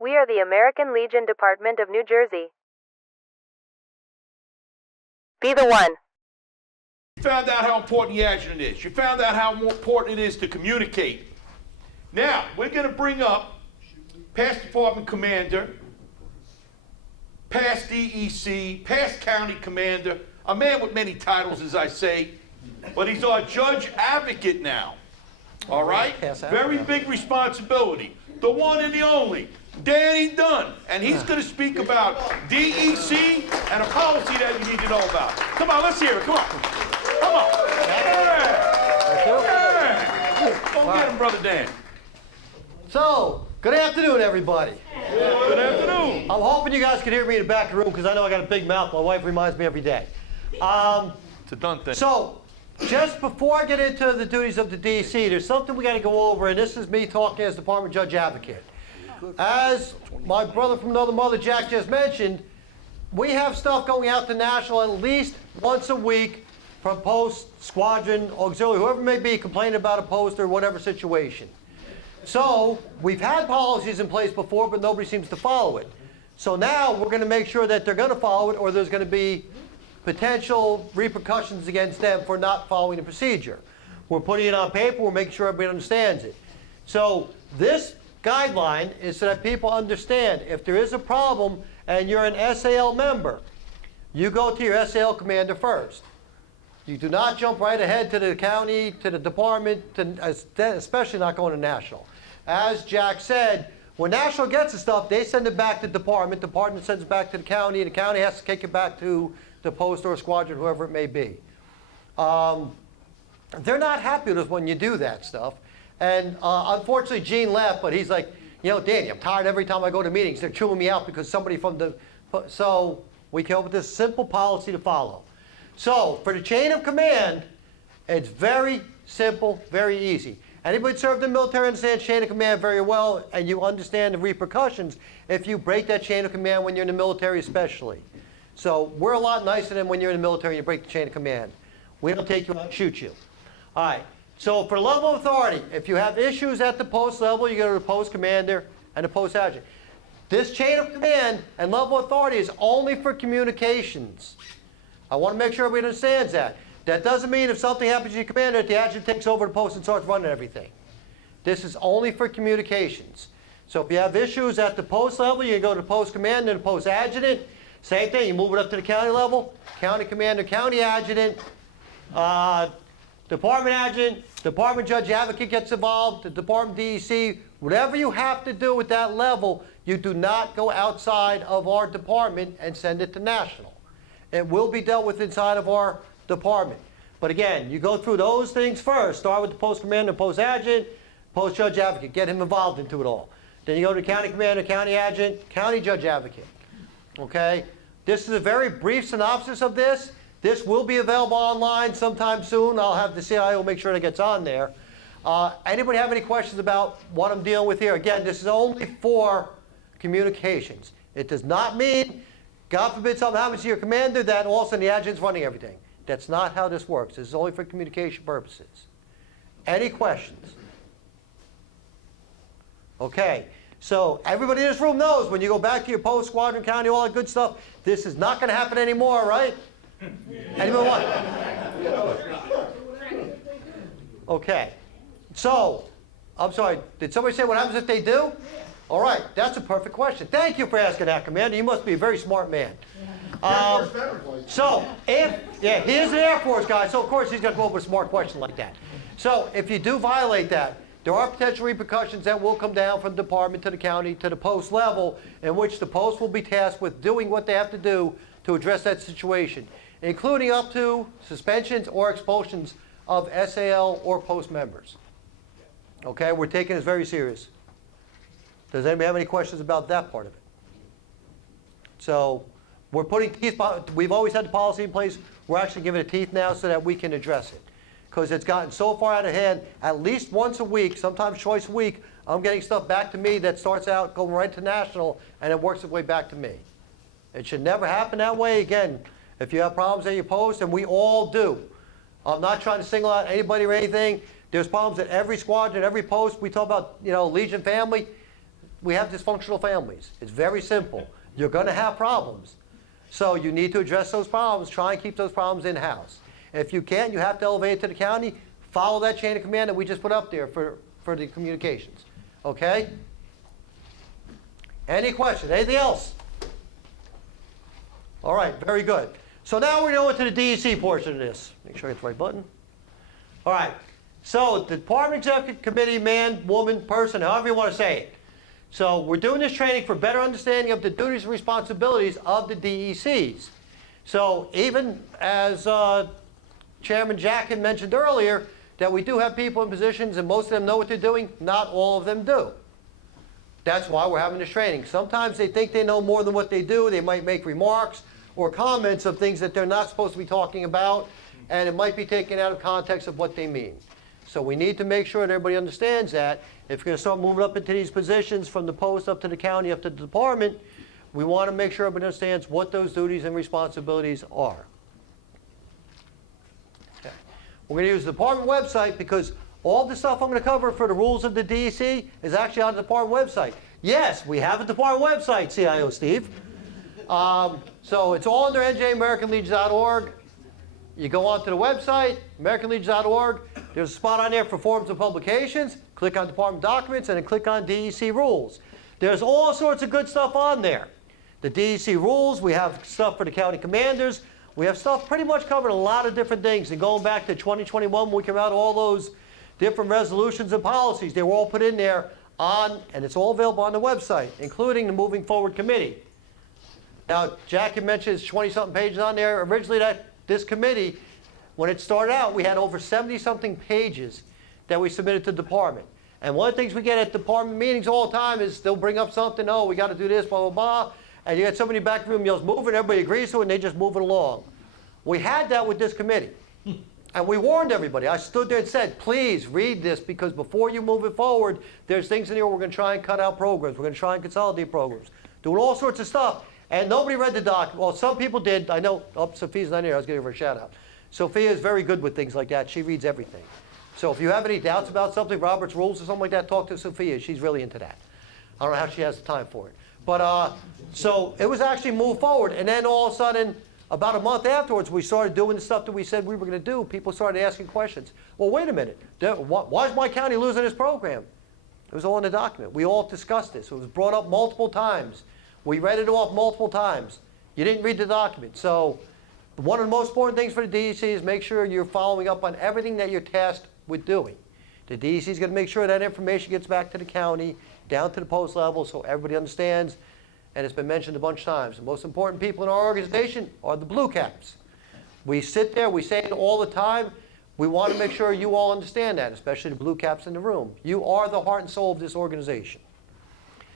We are the American Legion Department of New Jersey. Be the one. You found out how important the adjutant is. You found out how important it is to communicate. Now, we're going to bring up past department commander, past DEC, past county commander, a man with many titles, as I say, but he's our judge advocate now. All right? Very big responsibility. The one and the only, Dan Dunn. And he's going to speak about DEC and a policy that you need to know about. Come on, let's hear it. Come on. Come on. Yeah. Go get him, Brother Dan. So, good afternoon, everybody. Good afternoon. I'm hoping you guys can hear me in the back of the room because I know I got a big mouth. My wife reminds me every day. It's a done thing. So, just before I get into the duties of the DEC, there's something we got to go over, and this is me talking as Department Judge Advocate. As my brother from another mother, Jack, just mentioned, we have stuff going out to national at least once a week from post, squadron, auxiliary, whoever may be complaining about a post or whatever situation. So we've had policies in place before, but nobody seems to follow it. So now we're going to make sure that they're going to follow it, or there's going to be potential repercussions against them for not following the procedure. We're putting it on paper. We're making sure everybody understands it. So this guideline is so that people understand if there is a problem and you're an SAL member, you go to your SAL commander first. You do not jump right ahead to the county, to the department, especially not going to national. As Jack said, when national gets the stuff, they send it back to the department. The department sends it back to the county, and the county has to take it back to the post or squadron, whoever it may be. They're not happy with us when you do that stuff. And unfortunately, Gene left, but he's like, you know, Danny, I'm tired every time I go to meetings. They're chewing me out because somebody from the... So we came up with this simple policy to follow. So for the chain of command, it's very simple, very easy. Anybody who served in the military understands chain of command very well, and you understand the repercussions if you break that chain of command when you're in the military especially. So we're a lot nicer than when you're in the military and you break the chain of command. We don't take you out and shoot you. All right. So for level of authority, if you have issues at the post level, you go to the post commander and the post adjutant. This chain of command and level of authority is only for communications. I want to make sure everybody understands that. That doesn't mean if something happens to your commander, the adjutant takes over the post and starts running everything. This is only for communications. So if you have issues at the post level, you go to the post commander and the post adjutant. Same thing, you move it up to the county level, county commander, county adjutant, department adjutant, department judge advocate gets involved, the department DEC, whatever you have to do at that level, you do not go outside of our department and send it to national. It will be dealt with inside of our department. But again, you go through those things first. Start with the post commander, post adjutant, post judge advocate. Get him involved into it all. Then you go to county commander, county adjutant, county judge advocate. Okay? This is a very brief synopsis of this. This will be available online sometime soon. I'll have the CIO make sure that gets on there. Anybody have any questions about what I'm dealing with here? Again, this is only for communications. It does not mean, God forbid something happens to your commander, that all of a sudden the adjutant's running everything. That's not how this works. This is only for communication purposes. Any questions? Okay. So everybody in this room knows when you go back to your post, squadron, county, all that good stuff, this is not going to happen anymore, right? Anyone want? Okay. So, I'm sorry, did somebody say what happens if they do? All right, that's a perfect question. Thank you for asking that, Commander. You must be a very smart man. So, he is an Air Force guy, so of course he's going to come up with a smart question like that. So, if you do violate that, there are potential repercussions that will come down from the department to the county to the post level, in which the post will be tasked with doing what they have to do to address that situation, including up to suspensions or expulsions of SAL or post members. Okay, we're taking this very serious. Does anybody have any questions about that part of it? So we're putting teeth, we've always had the policy in place. We're actually giving it teeth now so that we can address it. Because it's gotten so far out of hand, at least once a week, sometimes twice a week, I'm getting stuff back to me that starts out going right to national, and it works its way back to me. It should never happen that way. Again, if you have problems at your post, and we all do. I'm not trying to single out anybody or anything. There's problems at every squadron, every post. We talk about, Legion family. we have dysfunctional families. It's very simple. You're going to have problems. So you need to address those problems. Try and keep those problems in-house. If you can't, you have to elevate it to the county. Follow that chain of command that we just put up there for the communications. Okay? Any questions? Anything else? All right, very good. So now we're going to the DEC portion of this. Make sure I get the right button. All right. So the Department Executive Committee, man, woman, person, however you want to say it. So we're doing this training for better understanding of the duties and responsibilities of the DECs. So even as Chairman Jack had mentioned earlier, that we do have people in positions and most of them know what they're doing, not all of them do. That's why we're having this training. Sometimes they think they know more than what they do. They might make remarks or comments of things that they're not supposed to be talking about, and it might be taken out of context of what they mean. So we need to make sure that everybody understands that. If you're going to start moving up into these positions from the post up to the county, up to the department, we want to make sure everybody understands what those duties and responsibilities are. Okay. We're going to use the department website because all the stuff I'm going to cover for the rules of the DEC is actually on the department website. Yes, we have a department website, CIO Steve. So it's all under njamericanlegion.org. You go onto the website, AmericanLegion.org. There's a spot on there for forms and publications. Click on Department Documents and then click on DEC Rules. There's all sorts of good stuff on there. The DEC Rules, we have stuff for the county commanders. We have stuff pretty much covering a lot of different things. And going back to 2021, when we came out, all those different resolutions and policies, they were all put in there and it's all available on the website, including the Moving Forward Committee. Now, Jack had mentioned 20-something pages on there. Originally, this committee, when it started out, we had over 70-something pages that we submitted to the department. And one of the things we get at department meetings all the time is they'll bring up something, oh, we got to do this, blah, blah, blah. And you get somebody back in the room yells, move it, everybody agrees to it, and they just move it along. We had that with this committee. And we warned everybody. I stood there and said, please read this, because before you move it forward, there's things in here we're going to try and cut out programs. We're going to try and consolidate programs. Doing all sorts of stuff. And nobody read the document. Well, some people did. I know, Sophia's not here. I was giving her a shout out. Sophia is very good with things like that. She reads everything. So if you have any doubts about something, Robert's Rules or something like that, talk to Sophia. She's really into that. I don't know how she has the time for it. But so it was actually moved forward. And then all of a sudden, about a month afterwards, we started doing the stuff that we said we were going to do. People started asking questions. Well, wait a minute. Why is my county losing this program? It was all in the document. We all discussed this. It was brought up multiple times. We read it off multiple times. You didn't read the document. So one of the most important things for the DEC is make sure you're following up on everything that you're tasked with doing. The DEC is going to make sure that information gets back to the county, down to the post level, so everybody understands. And it's been mentioned a bunch of times. The most important people in our organization are the blue caps. We sit there, we say it all the time. We want to make sure you all understand that, especially the blue caps in the room. You are the heart and soul of this organization.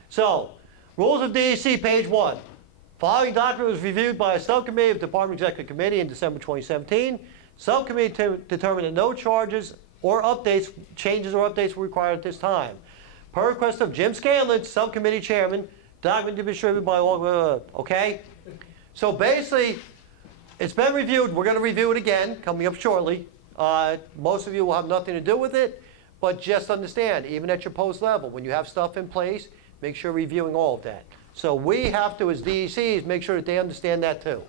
So, Rules of DEC, page 1. Following document was reviewed by a subcommittee of the Department Executive Committee in December 2017. Subcommittee determined that no changes or updates were required at this time. Per request of Jim Scanlon, subcommittee chairman, document to be distributed by all, okay? So basically, it's been reviewed. We're going to review it again, coming up shortly. Most of you will have nothing to do with it, but just understand, even at your post level, when you have stuff in place, make sure you're reviewing all of that. So we have to, as DECs, make sure that they understand that too.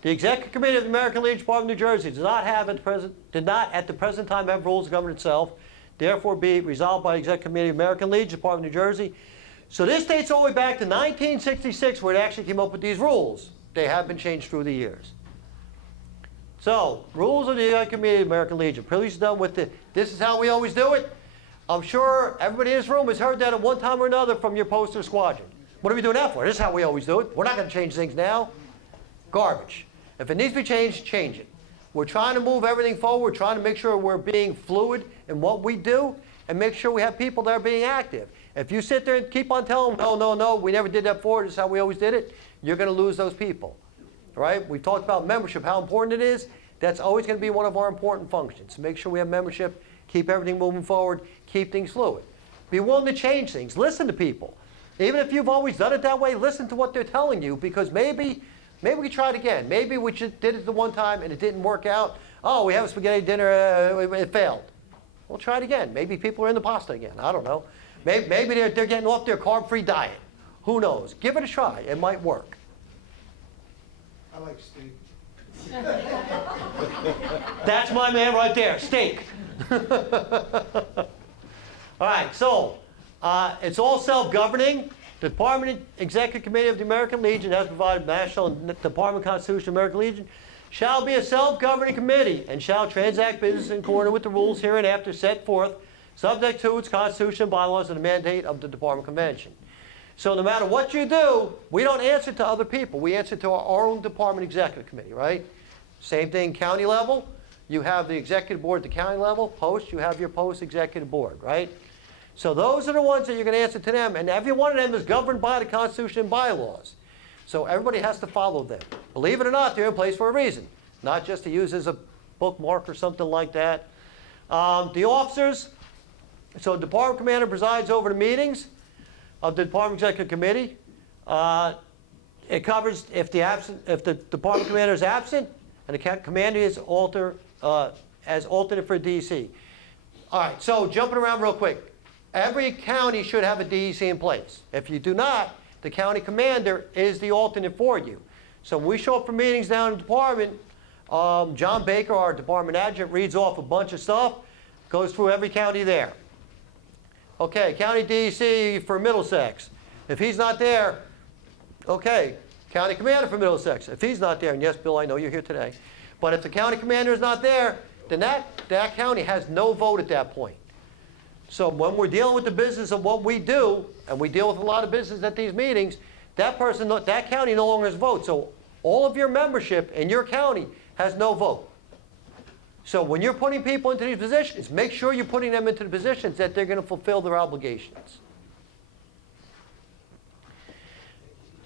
The Executive Committee of the American Legion Department of New Jersey did not at the present time have rules of government itself. Therefore, be resolved by the Executive Committee of the American Legion Department of New Jersey. So this dates all the way back to 1966, where it actually came up with these rules. They have been changed through the years. So, rules of the Executive Committee of the American Legion. Privilege is done with this is how we always do it. I'm sure everybody in this room has heard that at one time or another from your poster squadron. What are we doing that for? This is how we always do it. We're not going to change things now. Garbage. If it needs to be changed, change it. We're trying to move everything forward. We're trying to make sure we're being fluid in what we do and make sure we have people that are being active. If you sit there and keep on telling them, no, we never did that before, this is how we always did it, you're going to lose those people. Right? We talked about membership, how important it is. That's always going to be one of our important functions. Make sure we have membership, keep everything moving forward, keep things fluid. Be willing to change things. Listen to people. Even if you've always done it that way, listen to what they're telling you, because maybe we could try it again. Maybe we just did it the one time and it didn't work out. Oh, we have a spaghetti dinner, it failed. We'll try it again. Maybe people are in the pasta again. I don't know. Maybe they're getting off their carb-free diet. Who knows? Give it a try. It might work. I like steak. That's my man right there, steak. All right, so it's all self-governing. The Department Executive Committee of the American Legion has provided National Department Constitution of the American Legion shall be a self-governing committee and shall transact business in accordance with the rules hereinafter set forth, subject to its constitution and bylaws and the mandate of the Department Convention. So no matter what you do, we don't answer to other people. We answer to our own Department Executive Committee, right? Same thing, county level. You have the executive board at the county level. Post, you have your post executive board, right? So those are the ones that you're going to answer to them. And every one of them is governed by the Constitution and bylaws. So everybody has to follow them. Believe it or not, they're in place for a reason. Not just to use as a bookmark or something like that. The officers, so the department commander presides over the meetings of the Department Executive Committee. It covers if the department commander is absent and the commander is as alternate for DEC. All right, so jumping around real quick. Every county should have a DEC in place. If you do not, the county commander is the alternate for you. So when we show up for meetings down in the department, John Baker, our department adjutant, reads off a bunch of stuff, goes through every county there. Okay, county DEC for Middlesex. If he's not there, okay, county commander for Middlesex. If he's not there, and yes, Bill, I know you're here today, but if the county commander is not there, then that county has no vote at that point. So when we're dealing with the business of what we do, and we deal with a lot of business at these meetings, that county no longer has vote. So all of your membership in your county has no vote. So when you're putting people into these positions, make sure you're putting them into the positions that they're going to fulfill their obligations.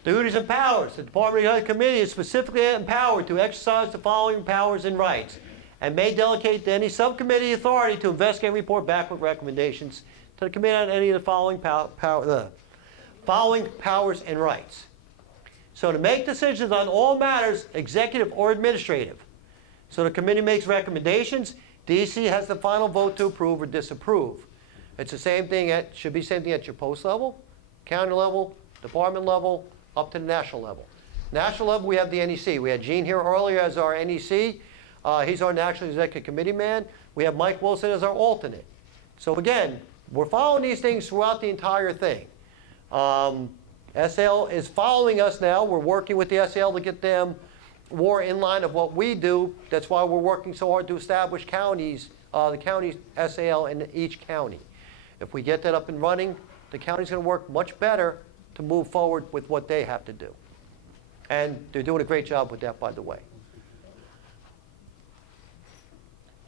Duties and powers. The Department Executive Committee is specifically empowered to exercise the following powers and rights, and may delegate to any subcommittee authority to investigate and report back with recommendations to the committee on any of the following powers and rights. So to make decisions on all matters, executive or administrative. So the committee makes recommendations. DEC has the final vote to approve or disapprove. It's the same thing should be the same thing at your post level, county level, department level, up to the national level. National level, we have the NEC. We had Gene here earlier as our NEC. He's our National Executive Committee man. We have Mike Wilson as our alternate. So again, we're following these things throughout the entire thing. SL is following us now. We're working with the SL to get them more in line of what we do. That's why we're working so hard to establish counties, the county SAL in each county. If we get that up and running, the county's going to work much better to move forward with what they have to do. And they're doing a great job with that, by the way.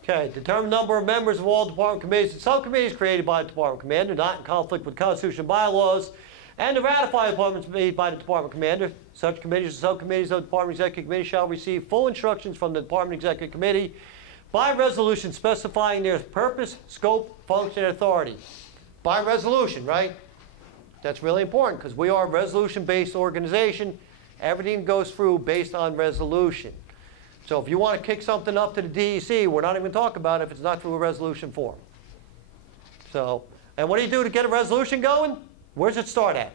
Okay, determine number of members of all department committees and subcommittees created by the department commander, not in conflict with Constitution and bylaws, and to ratify appointments made by the department commander. Such committees and subcommittees of the Department Executive Committee shall receive full instructions from the Department Executive Committee by resolution specifying their purpose, scope, function, and authority. By resolution, right? That's really important because we are a resolution-based organization. Everything goes through based on resolution. So if you want to kick something up to the DEC, we're not even talking about it if it's not through a resolution form. So, and what do you do to get a resolution going? Where does it start at?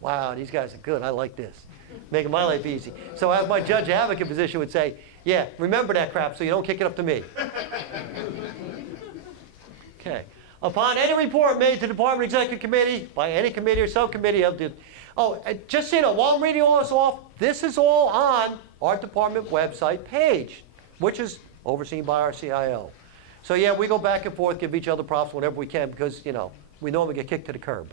Wow, these guys are good. I like this. Making my life easy. So as my judge advocate position would say, yeah, remember that crap so you don't kick it up to me. Okay. Upon any report made to the Department Executive Committee by any committee or subcommittee of the... Oh, just so you know, while I'm reading all this off, this is all on our department website page, which is overseen by our CIO. So yeah, we go back and forth, give each other props whenever we can because, you know, we normally get kicked to the curb.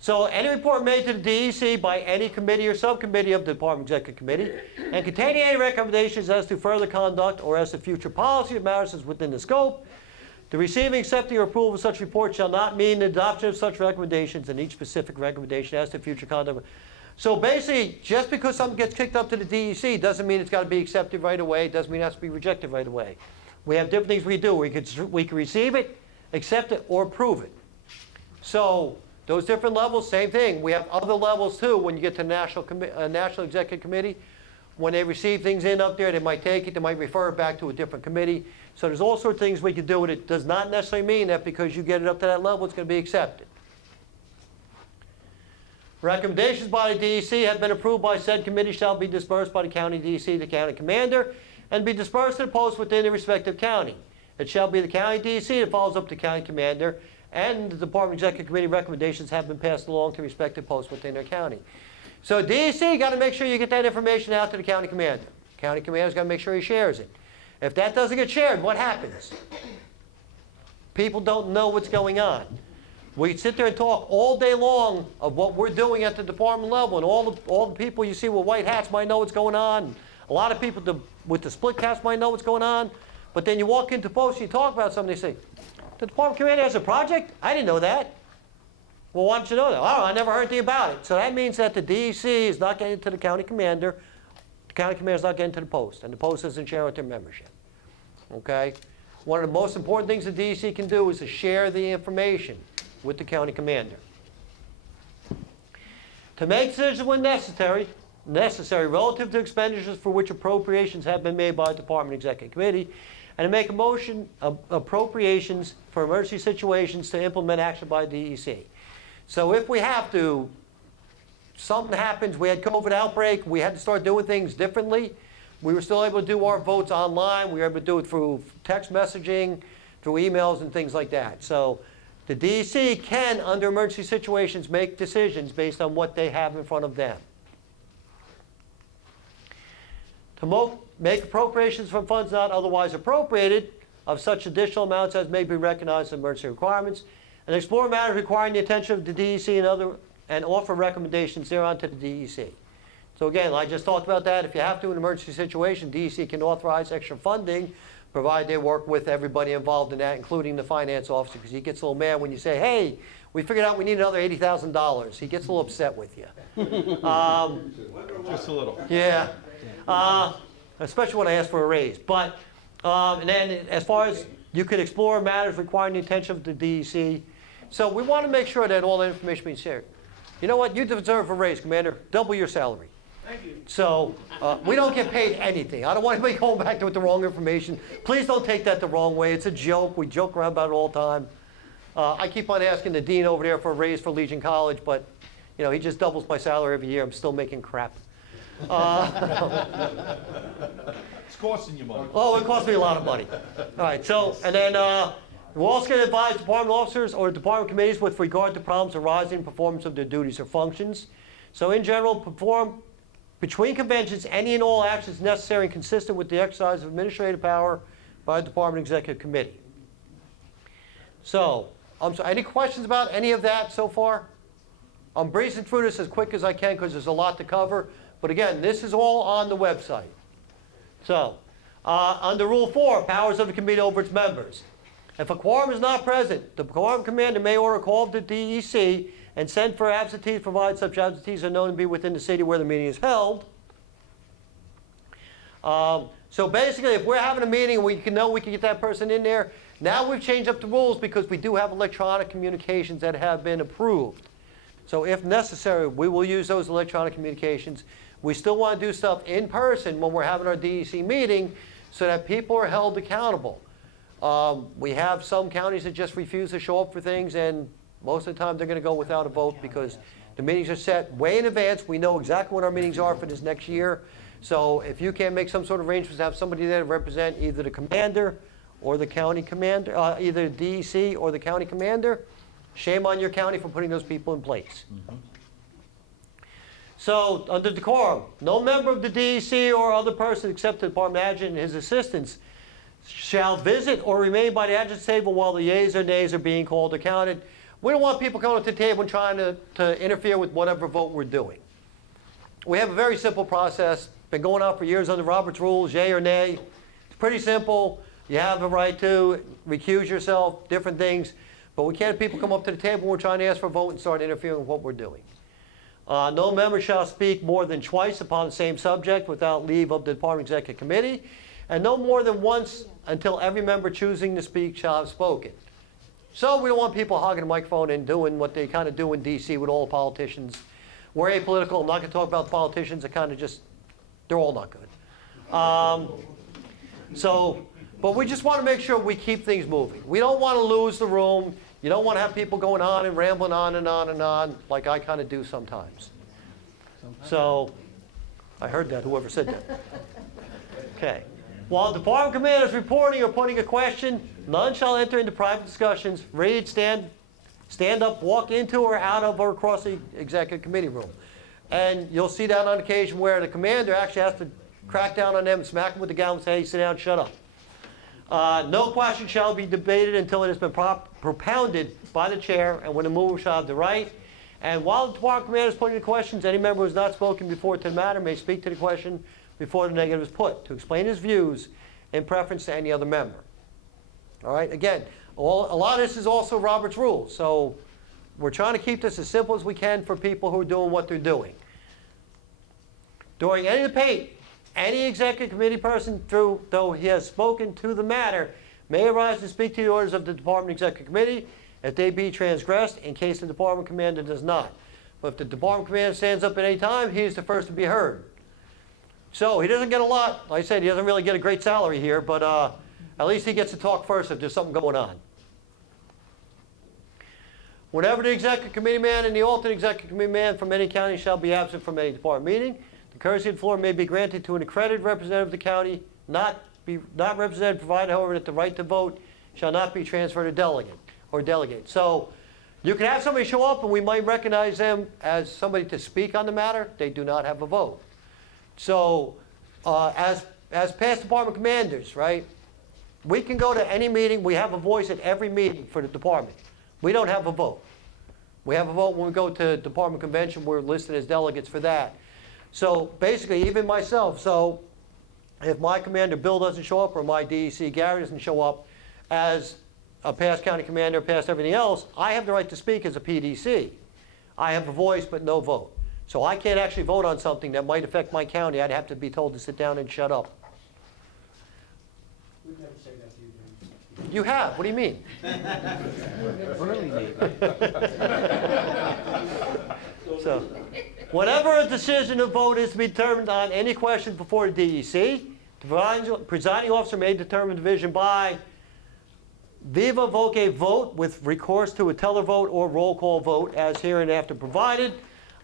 So any report made to the DEC by any committee or subcommittee of the Department Executive Committee and containing any recommendations as to further conduct or as to future policy of matters is within the scope, the receiving, accepting, or approval of such report shall not mean the adoption of such recommendations and each specific recommendation as to future conduct. So basically, just because something gets kicked up to the DEC doesn't mean it's got to be accepted right away. Doesn't mean it has to be rejected right away. We have different things we do. We can receive it, accept it, or approve it. So those different levels, same thing. We have other levels too when you get to National Executive Committee. when they receive things in up there, they might take it, they might refer it back to a different committee. So there's all sorts of things we can do with it. Does not necessarily mean that because you get it up to that level, it's going to be accepted. Recommendations by the DEC have been approved by said committee shall be dispersed by the county DEC to the county commander and be dispersed to the post within the respective county. It shall be the county DEC that follows up the county commander, and the Department Executive Committee recommendations have been passed along to respective posts within their county. So DEC got to make sure you get that information out to the county commander. County commander's got to make sure he shares it. If that doesn't get shared, what happens? People don't know what's going on. We sit there and talk all day long of what we're doing at the department level, and all the people you see with white hats might know what's going on. A lot of people with the split caps might know what's going on. But then you walk into post and you talk about something, they say, the department commander has a project? I didn't know that. Well, why don't you know that? Oh, I never heard anything about it. So that means that the DEC is not getting to the county commander. The county commander is not getting to the post, and the post isn't sharing with their membership. Okay? One of the most important things the DEC can do is to share the information with the county commander. To make decisions when necessary relative to expenditures for which appropriations have been made by the Department Executive Committee, and to make a motion of appropriations for emergency situations to implement action by DEC. So if we have to, something happens, we had COVID outbreak, we had to start doing things differently, we were still able to do our votes online, we were able to do it through text messaging, through emails and things like that. So the DEC can, under emergency situations, make decisions based on what they have in front of them. To make appropriations from funds not otherwise appropriated of such additional amounts as may be recognized as emergency requirements, and explore matters requiring the attention of the DEC and offer recommendations thereon to the DEC. So again, I just talked about that. If you have to in an emergency situation, DEC can authorize extra funding, provided they work with everybody involved in that, including the finance officer, because he gets a little mad when you say, hey, we figured out we need another $80,000. He gets a little upset with you. Just a little. Yeah. Especially when I ask for a raise. But, and then as far as you could explore matters requiring the attention of the DEC. So we want to make sure that all the information being shared. You know what? You deserve a raise, Commander. Double your salary. Thank you. So we don't get paid anything. I don't want anybody going back with the wrong information. Please don't take that the wrong way. It's a joke. We joke around about it all the time. I keep on asking the dean over there for a raise for Legion College, but you know, he just doubles my salary every year. I'm still making crap. It's costing you money. Oh, it costs me a lot of money. All right, so, and then we're also going to advise department officers or department committees with regard to problems arising in performance of their duties or functions. So in general, perform between conventions any and all actions necessary and consistent with the exercise of administrative power by the Department Executive Committee. So, any questions about any of that so far? I'm breezing through this as quick as I can because there's a lot to cover. But again, this is all on the website. So, under Rule 4, powers of the committee over its members. If a quorum is not present, the quorum commander may order a call to the DEC and send for absentees, provided such absentees are known to be within the city where the meeting is held. So basically, if we're having a meeting and we can know we can get that person in there, now we've changed up the rules because we do have electronic communications that have been approved. So if necessary, we will use those electronic communications. We still want to do stuff in person when we're having our DEC meeting so that people are held accountable. We have some counties that just refuse to show up for things, and most of the time they're going to go without a vote because the meetings are set way in advance. We know exactly when our meetings are for this next year. So if you can't make some sort of arrangements to have somebody there to represent either the commander or the county commander, either the DEC or the county commander, shame on your county for putting those people in place. Mm-hmm. So, under decorum, no member of the DEC or other person except the department adjutant and his assistants shall visit or remain by the adjutant's table while the yeas or nays are being called or counted. We don't want people coming to the table and trying to interfere with whatever vote we're doing. We have a very simple process. Been going on for years under Robert's rules, yay or nay. It's pretty simple. You have a right to recuse yourself, different things. But we can't have people come up to the table when we're trying to ask for a vote and start interfering with what we're doing. No member shall speak more than twice upon the same subject without leave of the Department Executive Committee, and no more than once until every member choosing to speak shall have spoken. So we don't want people hogging the microphone and doing what they kind of do in D.C. with all the politicians. We're apolitical. I'm not going to talk about the politicians that kind of just They're all not good. But we just want to make sure we keep things moving. We don't want to lose the room. You don't want to have people going on and rambling on and on and on, like I kind of do sometimes. So, I heard that, whoever said that. Okay. While department commander is reporting or putting a question, none shall enter into private discussions, read, stand up, walk into or out of or across the executive committee room. And you'll see that on occasion where the commander actually has to crack down on them, smack them with the gavel and say, hey, sit down, shut up. No question shall be debated until it has been propounded by the chair, and when the mover shall have the right. And while the department commander is putting the questions, any member who has not spoken before to the matter may speak to the question before the negative is put, to explain his views in preference to any other member. All right, again, a lot of this is also Robert's rules, so we're trying to keep this as simple as we can for people who are doing what they're doing. During any debate, any executive committee person, though he has spoken to the matter, may arise to speak to the orders of the department executive committee if they be transgressed, in case the department commander does not. But if the department commander stands up at any time, he is the first to be heard. So he doesn't get a lot. Like I said, he doesn't really get a great salary here, but at least he gets to talk first if there's something going on. Whenever the executive committee man and the alternate executive committee man from any county shall be absent from any department meeting, the courtesy of the floor may be granted to an accredited representative of the county, not represented, provided, however, that the right to vote shall not be transferred to delegate. So you can have somebody show up and we might recognize them as somebody to speak on the matter. They do not have a vote. So as past department commanders, right, we can go to any meeting. We have a voice at every meeting for the department. We don't have a vote. We have a vote when we go to department convention. We're listed as delegates for that. So basically, even myself, so if my commander Bill doesn't show up or my DEC Gary doesn't show up as a past county commander, past everything else, I have the right to speak as a PDC. I have a voice but no vote. So I can't actually vote on something that might affect my county. I'd have to be told to sit down and shut up. We'd never say that to you, James. You have. What do you mean? So, whenever a decision of vote is to be determined on any question before the DEC, the presiding officer may determine division by viva voce vote with recourse to a televote or roll call vote as hereinafter provided.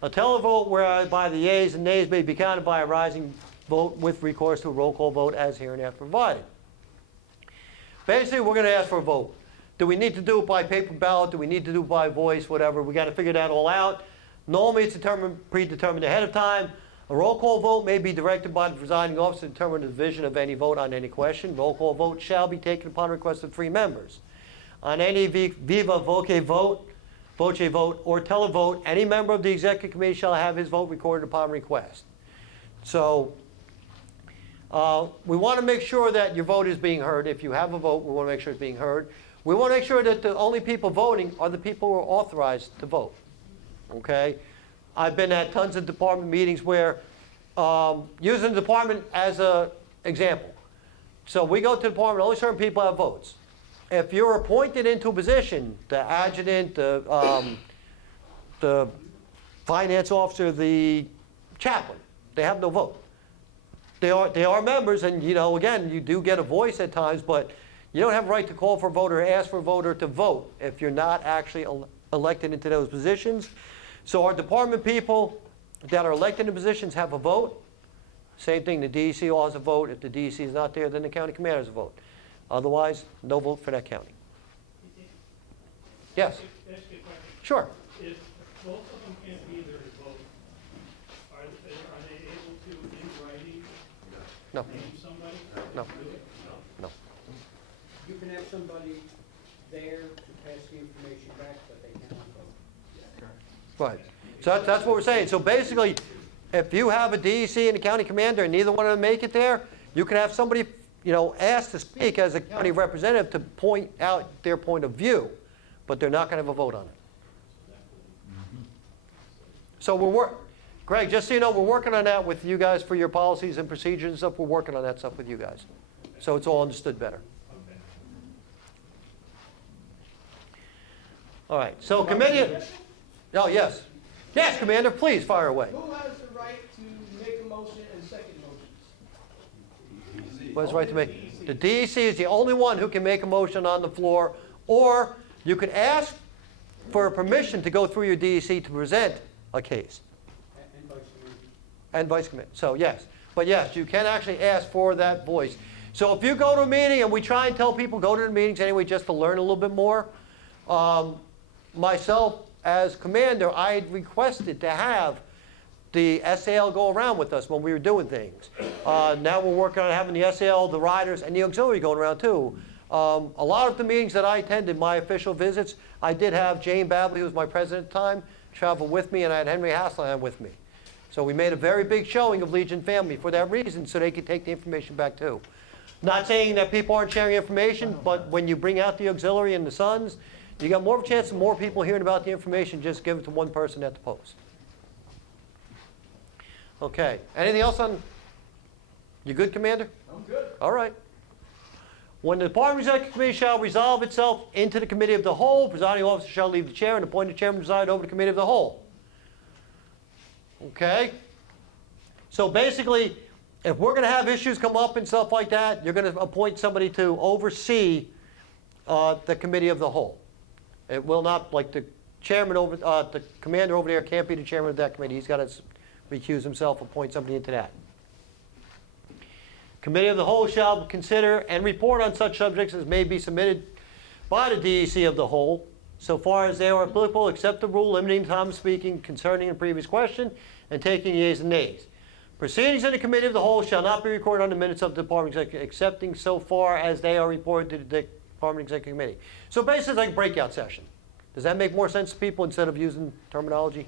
A televote whereby the yeas and nays may be counted by a rising vote with recourse to a roll call vote as hereinafter provided. Basically, we're going to ask for a vote. Do we need to do it by paper ballot? Do we need to do it by voice? Whatever. We got to figure that all out. Normally, it's predetermined ahead of time. A roll call vote may be directed by the presiding officer to determine the division of any vote on any question. Roll call vote shall be taken upon request of 3 members. On any viva voce vote, or televote, any member of the executive committee shall have his vote recorded upon request. So we want to make sure that your vote is being heard. If you have a vote, we want to make sure it's being heard. We want to make sure that the only people voting are the people who are authorized to vote. Okay? I've been at tons of department meetings where, using the department as an example. So we go to the department, only certain people have votes. If you're appointed into a position, the adjutant, the finance officer, the chaplain, they have no vote. They are members, and again, you do get a voice at times, but you don't have a right to call for a vote or ask for a vote or to vote if you're not actually elected into those positions. So our department people that are elected in positions have a vote. Same thing, the DEC all has a vote. If the DEC is not there, then the county commander has a vote. Otherwise, no vote for that county. Yes? Ask you a question. Sure. If both of them can't be there to vote, are they able to, in writing, No. name somebody? No. No. You can have somebody there to pass the information back, but they cannot vote. Right. So that's what we're saying. So basically, if you have a DEC and a county commander and neither one of them make it there, you can have somebody asked to speak as a county representative to point out their point of view, but they're not going to have a vote on it. So Greg, just so you know, we're working on that with you guys for your policies and procedures and stuff. We're working on that stuff with you guys. So it's all understood better. All right. So committee. Oh, yes. Yes, Commander, please fire away. Who has the right to make a motion and second motion? What is right to make? The DEC is the only one who can make a motion on the floor, or you could ask for permission to go through your DEC to present a case. And vice committee. And vice committee. So yes, but yes, you can actually ask for that voice. So if you go to a meeting, and we try and tell people go to the meetings anyway just to learn a little bit more, myself as commander, I had requested to have the SAL go around with us when we were doing things. Now we're working on having the SAL, the riders, and the auxiliary going around too. A lot of the meetings that I attended, my official visits, I did have Jane Babley, who was my president at the time, travel with me, and I had Henry Hasselham with me. So we made a very big showing of Legion family for that reason, so they could take the information back too. Not saying that people aren't sharing information, but when you bring out the auxiliary and the sons, you got more of a chance of more people hearing about the information. Just give it to one person at the post. Okay. Anything else on? You good, Commander? I'm good. All right. When the Department Executive Committee shall resolve itself into the Committee of the Whole, presiding officer shall leave the chair and appoint the chairman to preside over the Committee of the Whole. Okay? So basically, if we're going to have issues come up and stuff like that, you're going to appoint somebody to oversee the Committee of the Whole. It will not, like the chairman over, the commander over there can't be the chairman of that committee. He's got to recuse himself, appoint somebody into that. Committee of the Whole shall consider and report on such subjects as may be submitted by the DEC of the Whole, so far as they are applicable, except the rule limiting time of speaking concerning the previous question and taking yeas and nays. Proceedings in the Committee of the Whole shall not be recorded on the minutes of the Department Executive, excepting so far as they are reported to the Department Executive Committee. So basically it's like a breakout session. Does that make more sense to people instead of using terminology?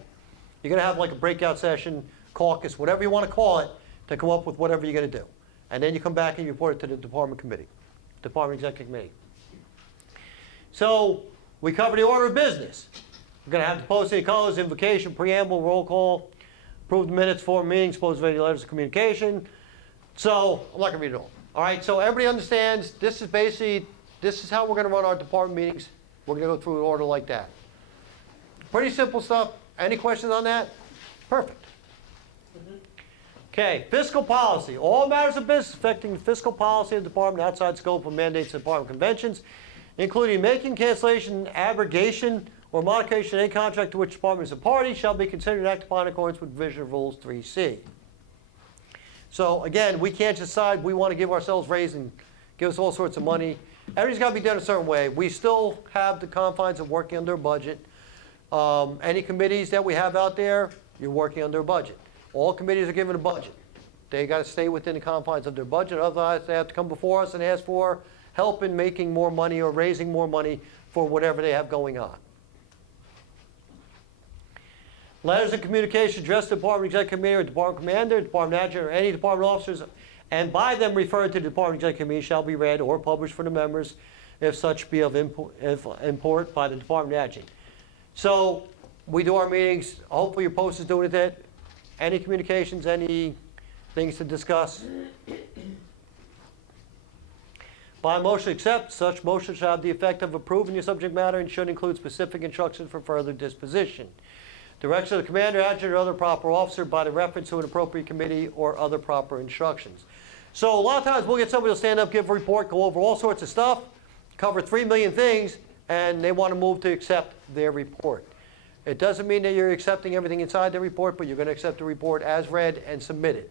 You're going to have like a breakout session, caucus, whatever you want to call it, to come up with whatever you're going to do. And then you come back and you report it to the Department Committee, Department Executive Committee. So we cover the order of business. We're going to have the posting of colors, invocation, preamble, roll call, approve the minutes for meetings, post any letters of communication. So I'm not going to read it all. All right, so everybody understands this is basically, this is how we're going to run our department meetings. We're going to go through an order like that. Pretty simple stuff. Any questions on that? Perfect. Okay, fiscal policy. All matters of business affecting the fiscal policy of the department outside the scope of mandates of department conventions, including making, cancellation, abrogation, or modification of any contract to which the department is a party, shall be considered and acted upon in accordance with provision of Rules 3C. So again, we can't decide we want to give ourselves raise and give us all sorts of money. Everything's got to be done a certain way. We still have the confines of working under a budget. Any committees that we have out there, you're working under a budget. All committees are given a budget. They got to stay within the confines of their budget. Otherwise, they have to come before us and ask for help in making more money or raising more money for whatever they have going on. Letters of communication addressed to the Department Executive Committee or Department Commander, Department Manager, or any department officers, and by them referred to the Department Executive Committee shall be read or published for the members if such be of import by the Department Manager. So we do our meetings. Hopefully your post is doing it. Any communications, any things to discuss? By motion accept, such motion shall have the effect of approving the subject matter and should include specific instructions for further disposition. Direction of the commander, adjutant, or other proper officer by the reference to an appropriate committee or other proper instructions. So a lot of times we'll get somebody to stand up, give a report, go over all sorts of stuff, cover 3 million things, and they want to move to accept their report. It doesn't mean that you're accepting everything inside the report, but you're going to accept the report as read and submitted.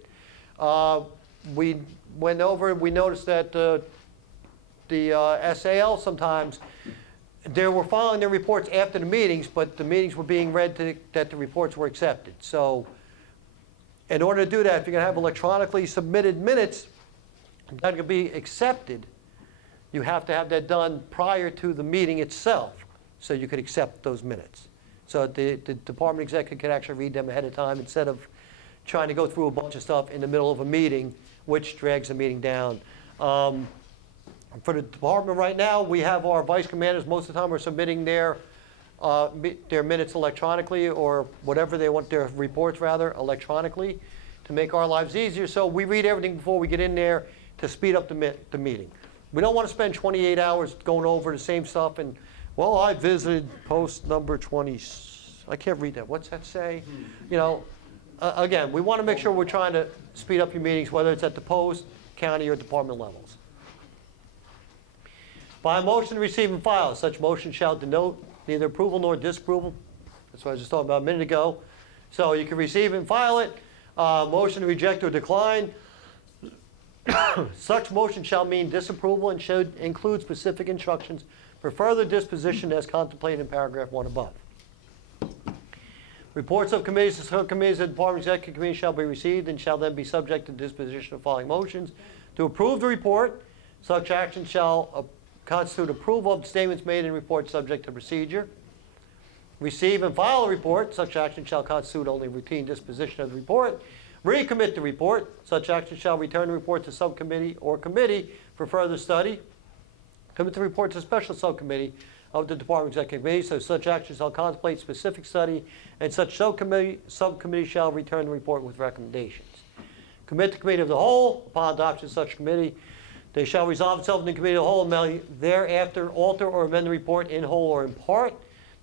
We went over, we noticed that the SAL sometimes, they were filing their reports after the meetings, but the meetings were being read that the reports were accepted. So in order to do that, if you're going to have electronically submitted minutes that can be accepted, you have to have that done prior to the meeting itself so you could accept those minutes. So the department executive could actually read them ahead of time instead of trying to go through a bunch of stuff in the middle of a meeting, which drags the meeting down. For the department right now, we have our vice commanders. Most of the time are submitting their minutes electronically or whatever they want, their reports rather, electronically to make our lives easier. So we read everything before we get in there to speed up the meeting. We don't want to spend 28 hours going over the same stuff and, well, I visited post number 20. I can't read that. What's that say? You know, again, we want to make sure we're trying to speed up your meetings, whether it's at the post, county, or department levels. By a motion to receive and file, such motion shall denote neither approval nor disapproval. That's what I was just talking about a minute ago. So you can receive and file it. Motion to reject or decline. Such motion shall mean disapproval and should include specific instructions for further disposition as contemplated in paragraph 1 above. Reports of committees and subcommittees of the Department Executive Committee shall be received and shall then be subject to disposition of following motions. To approve the report, such action shall constitute approval of the statements made in the report subject to procedure. Receive and file a report, such action shall constitute only routine disposition of the report. Recommit the report, such action shall return the report to subcommittee or committee for further study. Commit the report to special subcommittee of the Department Executive Committee, so such action shall contemplate specific study, and such subcommittee shall return the report with recommendations. Commit the committee of the whole. Upon adoption of such committee, they shall resolve itself in the committee of the whole and may thereafter alter or amend the report in whole or in part.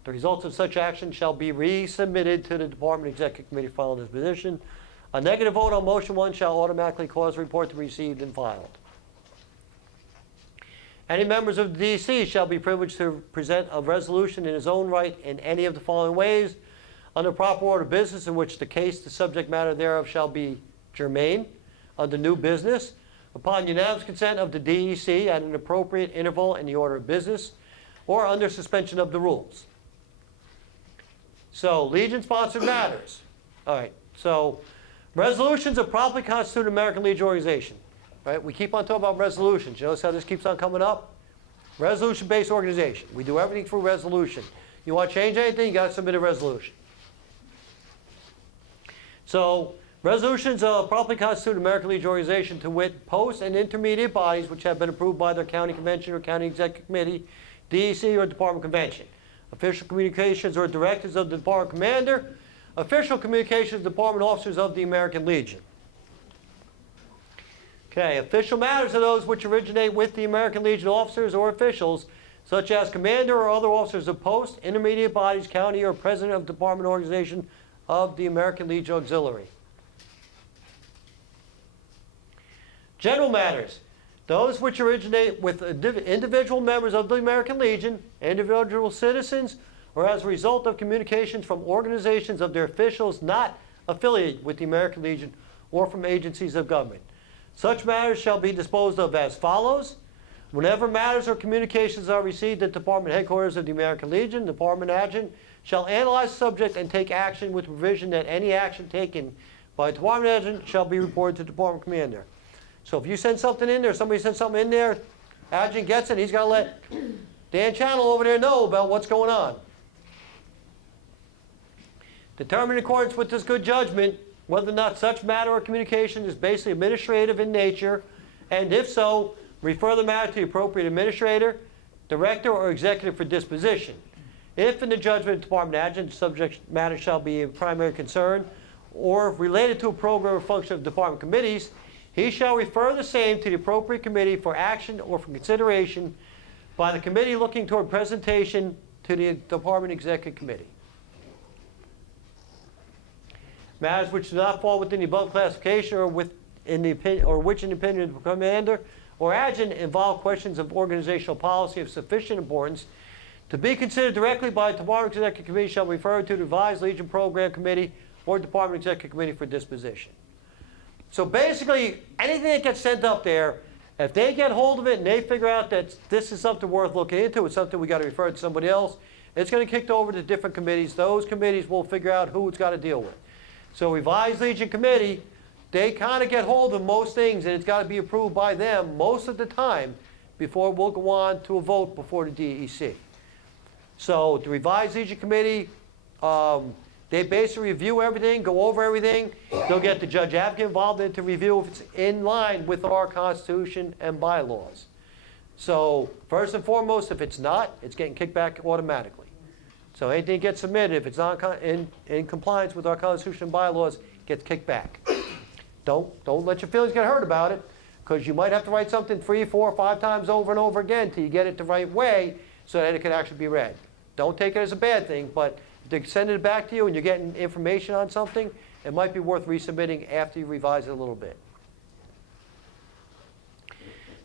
The results of such action shall be resubmitted to the Department Executive Committee for final disposition. A negative vote on motion 1 shall automatically cause the report to be received and filed. Any members of the DEC shall be privileged to present a resolution in his own right in any of the following ways: under proper order of business in which the case, the subject matter thereof shall be germane; under new business, upon unanimous consent of the DEC at an appropriate interval in the order of business; or under suspension of the rules. So, Legion-sponsored matters. All right, so resolutions of properly constituted American Legion organization. Right? We keep on talking about resolutions. You notice how this keeps on coming up? Resolution-based organization. We do everything through resolution. You want to change anything, you got to submit a resolution. So, resolutions of properly constituted American Legion organization, to wit, post and intermediate bodies which have been approved by their county convention or county executive committee, DEC, or department convention. Official communications or directives of the department commander. Official communications of department officers of the American Legion. Okay, official matters are those which originate with the American Legion officers or officials, such as commander or other officers of post, intermediate bodies, county, or president of department organization of the American Legion Auxiliary. General matters, those which originate with individual members of the American Legion, individual citizens, or as a result of communications from organizations of their officials not affiliated with the American Legion or from agencies of government. Such matters shall be disposed of as follows. Whenever matters or communications are received at Department Headquarters of the American Legion, the Department Adjutant shall analyze the subject and take action with provision that any action taken by the Department Adjutant shall be reported to the Department Commander. So if you send something in there, somebody sends something in there, Adjutant gets it, he's got to let Dan Channel over there know about what's going on. Determine in accordance with this good judgment whether or not such matter or communication is basically administrative in nature, and if so, refer the matter to the appropriate administrator, director, or executive for disposition. If in the judgment of the Department Adjutant, the subject matter shall be of primary concern, or related to a program or function of department committees, he shall refer the same to the appropriate committee for action or for consideration by the committee looking toward presentation to the Department Executive Committee. Matters which do not fall within the above classification or which in the opinion of the commander or adjutant involve questions of organizational policy of sufficient importance to be considered directly by the Department Executive Committee shall be referred to the Revised Legion Program Committee or Department Executive Committee for disposition. So basically, anything that gets sent up there, if they get hold of it and they figure out that this is something worth looking into, it's something we got to refer to somebody else, it's going to get kicked over to different committees. Those committees will figure out who it's got to deal with. So Revised Legion Committee, they kind of get hold of most things, and it's got to be approved by them most of the time before we'll go on to a vote before the DEC. So the Revised Legion Committee, they basically review everything, go over everything. They'll get the Judge Advocate involved in to review if it's in line with our Constitution and bylaws. So first and foremost, if it's not, it's getting kicked back automatically. So anything gets submitted, if it's not in compliance with our Constitution and bylaws, gets kicked back. Don't let your feelings get hurt about it, because you might have to write something 3, 4, 5 times over and over again till you get it the right way so that it can actually be read. Don't take it as a bad thing, but if they're sending it back to you and you're getting information on something, it might be worth resubmitting after you revise it a little bit.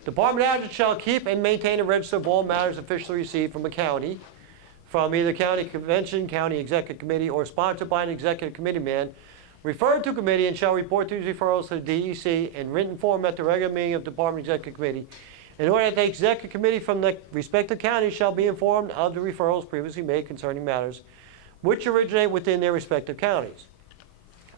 Department agent shall keep and maintain a register of all matters officially received from a county, from either county convention, county executive committee, or sponsored by an executive committee man, referred to committee, and shall report these referrals to the DEC in written form at the regular meeting of Department Executive Committee. In order that the executive committee from the respective counties shall be informed of the referrals previously made concerning matters which originate within their respective counties.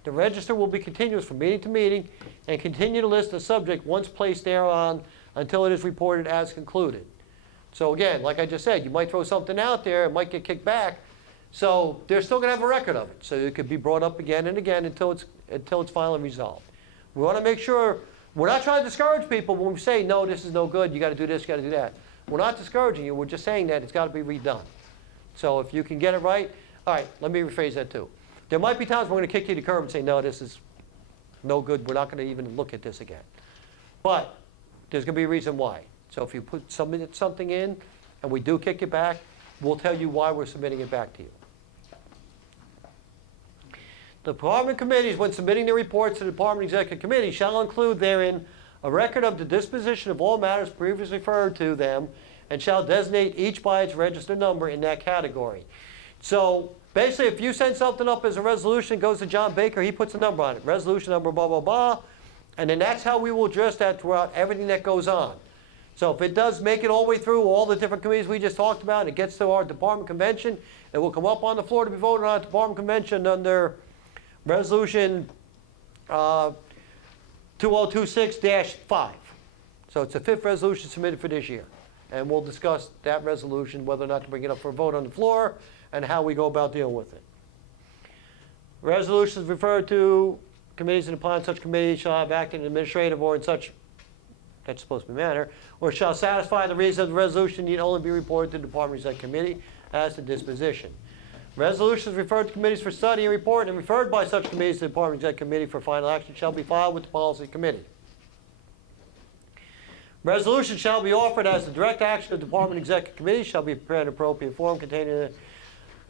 The register will be continuous from meeting to meeting and continue to list the subject once placed thereon until it is reported as concluded. So again, like I just said, you might throw something out there, it might get kicked back. So they're still going to have a record of it. So it could be brought up again and again until it's finally resolved. We want to make sure, we're not trying to discourage people when we say, no, this is no good, you got to do this, you got to do that. We're not discouraging you, we're just saying that it's got to be redone. So if you can get it right, all right, let me rephrase that too. There might be times we're going to kick you to the curb and say, no, this is no good, we're not going to even look at this again. But there's going to be a reason why. So if you submit something in and we do kick it back, we'll tell you why we're submitting it back to you. The department committees, when submitting their reports to the Department Executive Committee, shall include therein a record of the disposition of all matters previously referred to them and shall designate each by its register number in that category. So basically, if you send something up as a resolution, it goes to John Baker, he puts a number on it. Resolution number, blah, blah, blah. And then that's how we will address that throughout everything that goes on. So if it does make it all the way through all the different committees we just talked about, and it gets to our department convention, it will come up on the floor to be voted on at department convention under resolution 2026-5. So it's the 5th resolution submitted for this year. And we'll discuss that resolution, whether or not to bring it up for a vote on the floor, and how we go about dealing with it. Resolutions referred to committees, and upon such committees shall have acted in administrative or in such, that's supposed to be manner, or shall satisfy the reason of the resolution need only be reported to the Department Executive Committee as to disposition. Resolutions referred to committees for study and report and referred by such committees to the Department Executive Committee for final action shall be filed with the Policy Committee. Resolution shall be offered as the direct action of the Department Executive Committee, shall be prepared in appropriate form containing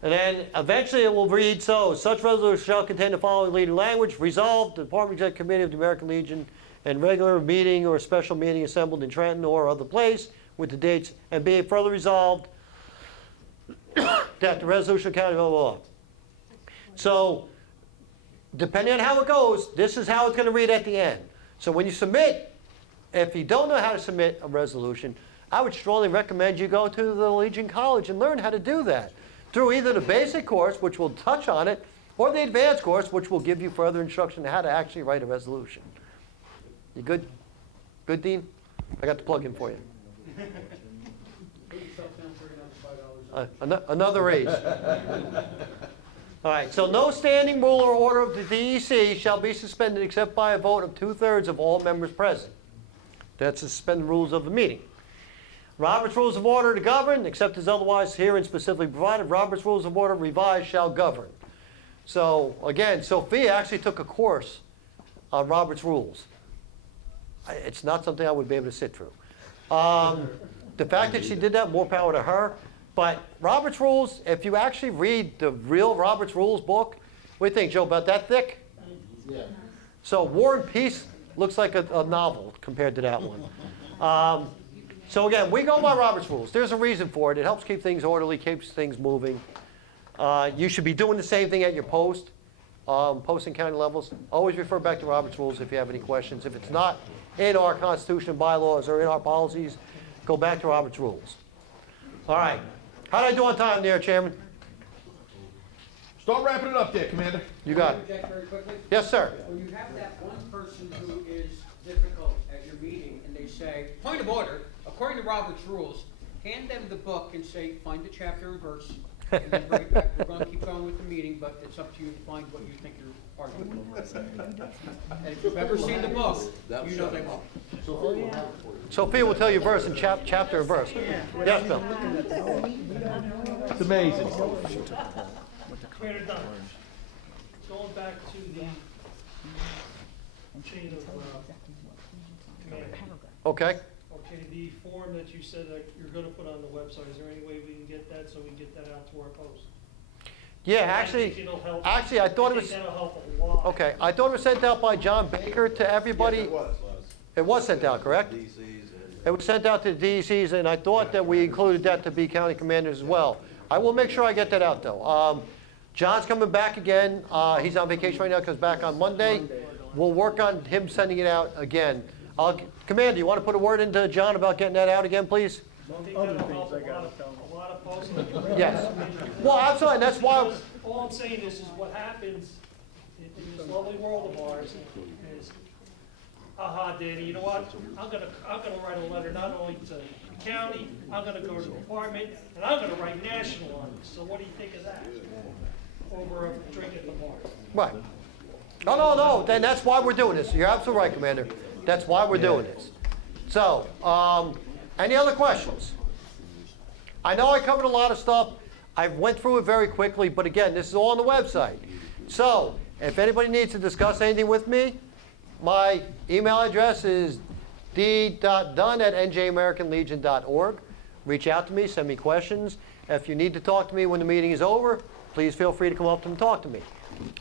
and then eventually it will read, so such resolution shall contain the following leading language. Resolved, the Department Executive Committee of the American Legion and regular meeting or special meeting assembled in Trenton or other place with the dates, and be it further resolved that the resolution county blah, blah, blah. So depending on how it goes, this is how it's going to read at the end. So when you submit, if you don't know how to submit a resolution, I would strongly recommend you go to the Legion College and learn how to do that through either the basic course, which will touch on it, or the advanced course, which will give you further instruction on how to actually write a resolution. You good? Good, Dean? I got the plug in for you. Another raise. All right, so no standing rule or order of the DEC shall be suspended except by a vote of 2/3 of all members present. That's the suspended rules of the meeting. Robert's Rules of Order to govern, except as otherwise herein specifically provided. Robert's Rules of Order revised shall govern. So again, Sophia actually took a course on Robert's Rules. It's not something I would be able to sit through. The fact that she did that, more power to her. But Robert's Rules, if you actually read the real Robert's Rules book, what do you think, Joe, about that thick? Yeah. So War and Peace looks like a novel compared to that one. So again, we go by Robert's Rules. There's a reason for it. It helps keep things orderly, keeps things moving. You should be doing the same thing at your post, posting county levels. Always refer back to Robert's Rules if you have any questions. If it's not in our Constitution, bylaws, or in our policies, go back to Robert's Rules. All right. How did I do on time there, Chairman? Start wrapping it up there, Commander. You got Can I it. interject very quickly? Yes, sir. When you have that one person who is difficult at your meeting and they say, point of order, according to Robert's Rules, hand them the book and say, find the chapter and verse, and then bring it back. We're going to keep going with the meeting, but it's up to you to find what you think you're arguing over. And if you've ever seen the book, you know they won't. Sophia will tell you verse and chapter and verse. Yes, Bill. It's amazing. Commander Dunn, going back to the chain of command. Okay. Okay, the form that you said that you're gonna put on the website, is there any way we can get that so we can get that out to our post? Yeah, I think actually, it'll help. I thought it was, that'll help a lot. okay, I thought it was sent out by John Baker to everybody. Yes, it was. It was sent out, correct? DCs and It was sent out to the DECs, and I thought that we included that to be county commanders as well. I will make sure I get that out, though. John's coming back again. He's on vacation right now, comes back on Monday. We'll work on him sending it out again. Commander, you want to put a word into John about getting that out again, please? I think that'll help a lot of folks. Yes. Well, absolutely, and that's why. All I'm saying is what happens in this lovely world of ours is, aha, Danny, you know what? I'm gonna write a letter not only to the county, I'm gonna go to the department, and I'm gonna write national on it. So what do you think of that? Over a drink at the bar. Right. No, then that's why we're doing this. You're absolutely right, Commander. That's why we're doing this. So, any other questions? I know I covered a lot of stuff. I went through it very quickly, but again, this is all on the website. So, if anybody needs to discuss anything with me, my email address is d.dunn@njamericanlegion.org. Reach out to me, send me questions. If you need to talk to me when the meeting is over, please feel free to come up and talk to me.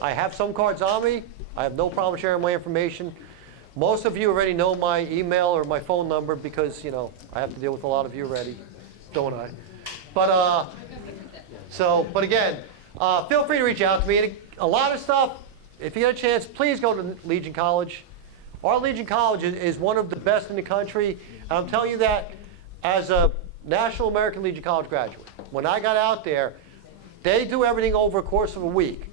I have some cards on me. I have no problem sharing my information. Most of you already know my email or my phone number because, you know, I have to deal with a lot of you already, don't I? But, but again, feel free to reach out to me. And a lot of stuff, if you get a chance, please go to Legion College. Our Legion College is one of the best in the country. And I'm telling you that as a National American Legion College graduate. When I got out there, they do everything over a course of a week.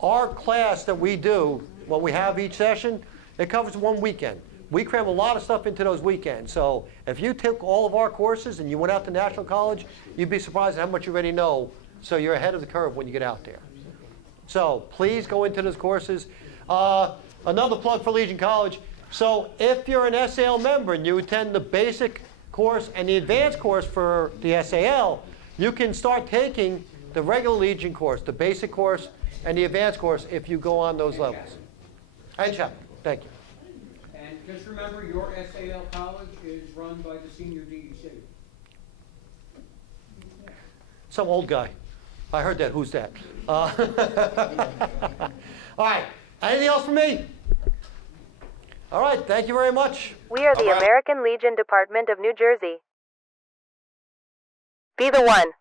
Our class that we do, when we have each session, it covers one weekend. We cram a lot of stuff into those weekends. So if you took all of our courses and you went out to National College, you'd be surprised at how much you already know. So you're ahead of the curve when you get out there. So please go into those courses. Another plug for Legion College. So if you're an SAL member and you attend the basic course and the advanced course for the SAL, you can start taking the regular Legion course, the basic course, and the advanced course if you go on those levels. And Chapman, thank you. And just remember, your SAL college is run by the senior DEC. Some old guy. I heard that. Who's that? All right. Anything else for me? All right. Thank you very much. We are the American Legion Department of New Jersey. Be the one.